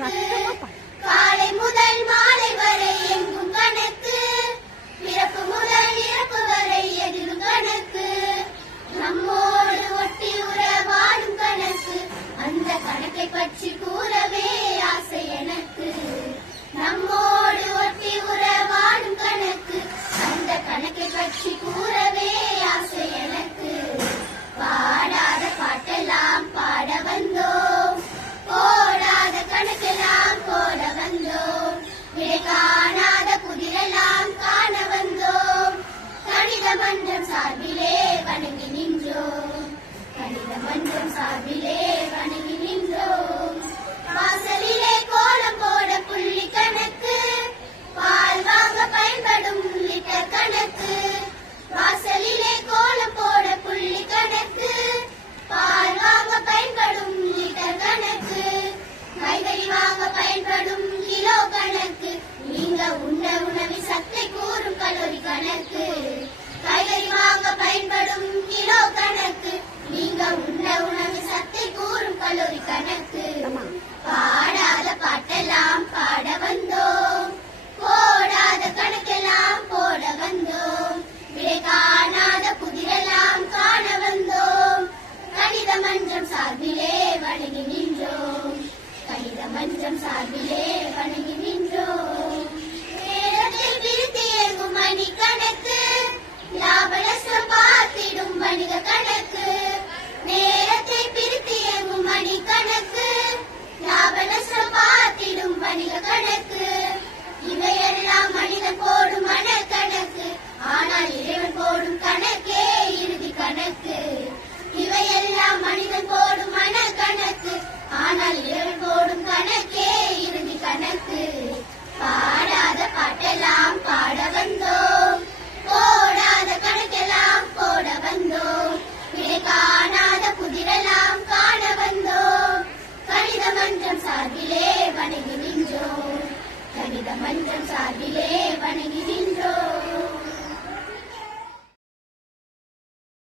সাত மன்றம் சார்பிலே வணங்கி நின்றோம். கணித மன்றம் சார்பிலே สาตว์เล சார்பிலே வணங்கி நின்றோம். கணித மன்றம் சார்பிலே வணங்கி